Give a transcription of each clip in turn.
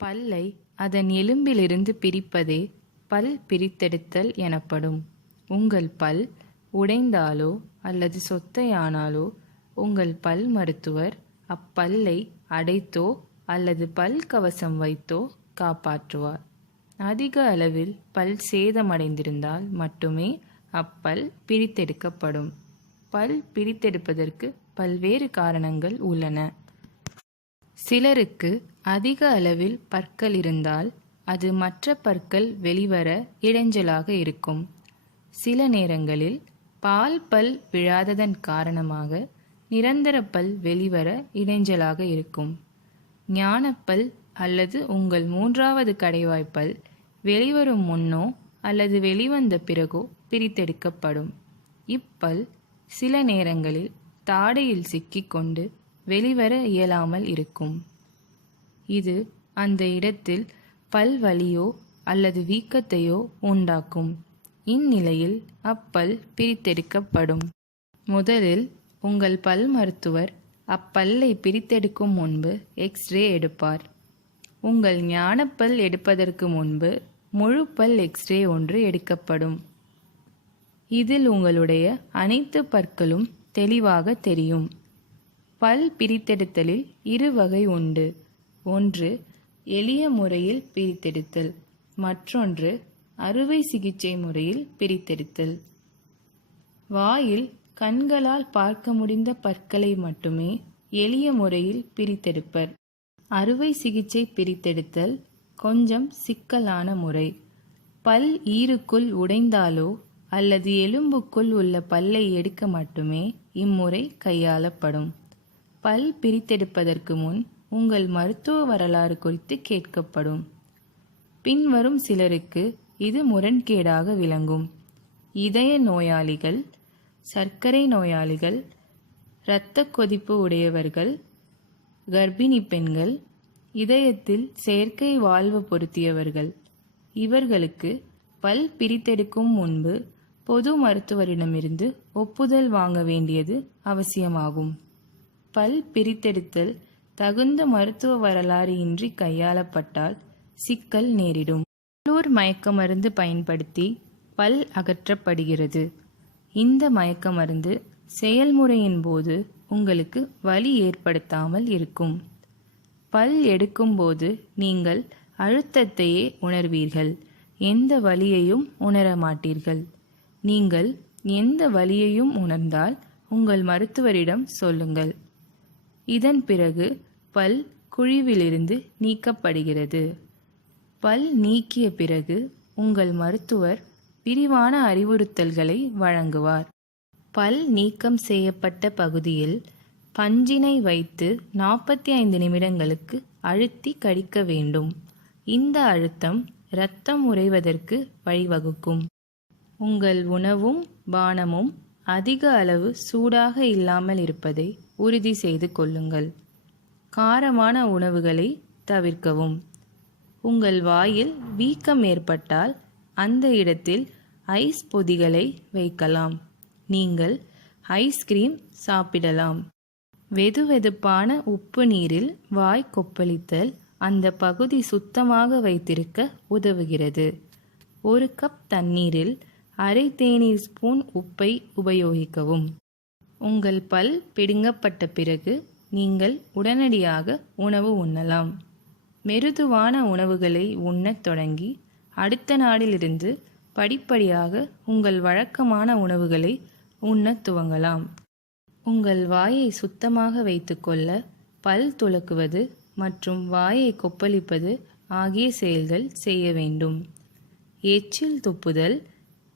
பல்லை அதன் எலும்பிலிருந்து பிரிப்பதே பல் பிரித்தெடுத்தல் எனப்படும். உங்கள் பல் உடைந்தாலோ அல்லது சொத்தையானாலோ உங்கள் பல் மருத்துவர் அப்பல்லை அடைத்தோ அல்லது பல் கவசம் வைத்தோ காப்பாற்றுவார். அதிக அளவில் பல் சேதமடைந்திருந்தால் மட்டுமே அப்பல் பிரித்தெடுக்கப்படும். பல் பிரித்தெடுப்பதற்கு பல்வேறு காரணங்கள் உள்ளன. சிலருக்கு அதிக அளவில் பற்கள் இருந்தால் அது மற்ற பற்கள் வெளிவர இடைஞ்சலாக இருக்கும். சில நேரங்களில் பால் பல் விழாததன் காரணமாக நிரந்தர பல் வெளிவர இடைஞ்சலாக இருக்கும். ஞானப்பல் அல்லது உங்கள் மூன்றாவது கடைவாய்ப்பல் வெளிவரும் முன்னோ அல்லது வெளிவந்த பிறகோ பிரித்தெடுக்கப்படும். இப்பல் சில நேரங்களில் தாடையில் சிக்கிக்கொண்டு வெளிவர இயலாமல் இருக்கும். இது அந்த இடத்தில் பல் வலியோ அல்லது வீக்கத்தையோ உண்டாக்கும். இந்நிலையில் அப்பல் பிரித்தெடுக்கப்படும். முதலில் உங்கள் பல் மருத்துவர் அப்பல்லை பிரித்தெடுக்கும் முன்பு எக்ஸ்ரே எடுப்பார். உங்கள் ஞானப்பல் எடுப்பதற்கு முன்பு முழு பல் எக்ஸ்ரே ஒன்று எடுக்கப்படும். இதில் உங்களுடைய அனைத்து பற்களும் தெளிவாக தெரியும். பல் பிரித்தெடுத்தலில் இரு வகை உண்டு. ஒன்று எளிய முறையில் பிரித்தெடுத்தல், மற்றொன்று அறுவை சிகிச்சை முறையில் பிரித்தெடுத்தல். வாயில் கண்களால் பார்க்க முடிந்த பற்களை மட்டுமே எளிய முறையில் பிரித்தெடுப்பர். அறுவை சிகிச்சை பிரித்தெடுத்தல் கொஞ்சம் சிக்கலான முறை. பல் ஈருக்குள் உடைந்தாலோ அல்லது எலும்புக்குள் உள்ள பல்லை எடுக்க மட்டுமே இம்முறை கையாளப்படும். பல் பிரித்தெடுப்பதற்கு முன் உங்கள் மருத்துவ வரலாறு குறித்து கேட்கப்படும். பின்வரும் சிலருக்கு இது முரண்கேடாக விளங்கும். இதய நோயாளிகள், சர்க்கரை நோயாளிகள், இரத்த கொதிப்பு உடையவர்கள், கர்ப்பிணி பெண்கள், இதயத்தில் செயற்கை வால்வு பொருத்தியவர்கள். இவர்களுக்கு பல் பிரித்தெடுக்கும் முன்பு பொது மருத்துவரிடமிருந்து ஒப்புதல் வாங்க வேண்டியது அவசியமாகும். பல் பிரித்தெடுத்தல் தகுந்த மருத்துவ வரலாறு இன்றி கையாளப்பட்டால் சிக்கல் நேரிடும். உள்ளூர் மயக்க மருந்து பயன்படுத்தி பல் அகற்றப்படுகிறது. இந்த மயக்க மருந்து செயல்முறையின் போது உங்களுக்கு வலி ஏற்படுத்தாமல் இருக்கும். பல் எடுக்கும்போது நீங்கள் அழுத்தத்தையே உணர்வீர்கள். எந்த வலியையும் உணர மாட்டீர்கள். நீங்கள் எந்த வலியையும் உணர்ந்தால் உங்கள் மருத்துவரிடம் சொல்லுங்கள். இதன் பிறகு பல் குழிவிலிருந்து நீக்கப்படுகிறது. பல் நீக்கிய பிறகு உங்கள் மருத்துவர் விரிவான அறிவுறுத்தல்களை வழங்குவார். பல் நீக்கம் செய்யப்பட்ட பகுதியில் பஞ்சினை வைத்து 45 நிமிடங்களுக்கு அழுத்தி கடிக்க வேண்டும். இந்த அழுத்தம் இரத்தம் உறைவதற்கு வழிவகுக்கும். உங்கள் உணவும் பானமும் அதிக அளவு சூடாக இல்லாமல் இருப்பதை உறுதி செய்து கொள்ளுங்கள். காரமான உணவுகளை தவிர்க்கவும். உங்கள் வாயில் வீக்கம் ஏற்பட்டால் அந்த இடத்தில் ஐஸ் பொதிகளை வைக்கலாம். நீங்கள் ஐஸ்கிரீம் சாப்பிடலாம். வெதுவெதுப்பான உப்பு நீரில் வாய் கொப்பளித்தல் அந்த பகுதி சுத்தமாக வைத்திருக்க உதவுகிறது. 1 கப் தண்ணீரில் அரை தேநீர் ஸ்பூன் உப்பை உபயோகிக்கவும். உங்கள் பல் பிடுங்கப்பட்ட பிறகு நீங்கள் உடனடியாக உணவு உண்ணலாம். மெருதுவான உணவுகளை உண்ணத் தொடங்கி அடுத்த நாளிலிருந்து படிப்படியாக உங்கள் வழக்கமான உணவுகளை உண்ணத் துவங்கலாம். உங்கள் வாயை சுத்தமாக வைத்துக்கொள்ள பல் துலக்குவது மற்றும் வாயை கொப்பளிப்பது ஆகிய செயல்கள் செய்ய வேண்டும். எச்சில் துப்புதல்,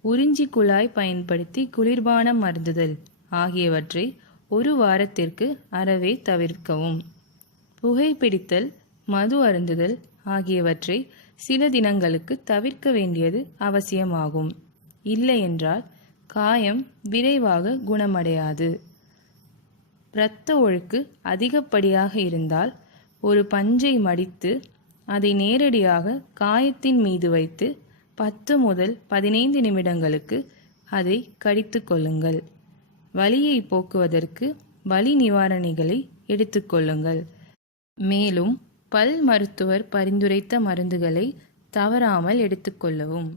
உறிஞ்சி குழாய் பயன்படுத்தி குளிர்பானம் அருந்துதல் ஆகியவற்றை 1 வாரத்திற்கு அறவே தவிர்க்கவும். புகைப்பிடித்தல், மது அருந்துதல் ஆகியவற்றை சில தினங்களுக்கு தவிர்க்க வேண்டியது அவசியமாகும். இல்லையென்றால் காயம் விரைவாக குணமடையாது. இரத்த ஒழுக்கு அதிகப்படியாக இருந்தால் ஒரு பஞ்சை மடித்து அதை நேரடியாக காயத்தின் மீது வைத்து 10 முதல் 15 நிமிடங்களுக்கு அதை கடித்து கொள்ளுங்கள். வலியை போக்குவதற்கு வலி நிவாரணிகளை எடுத்துக்கொள்ளுங்கள். மேலும் பல் மருத்துவர் பரிந்துரைத்த மருந்துகளை தவறாமல் எடுத்துக்கொள்ளவும்.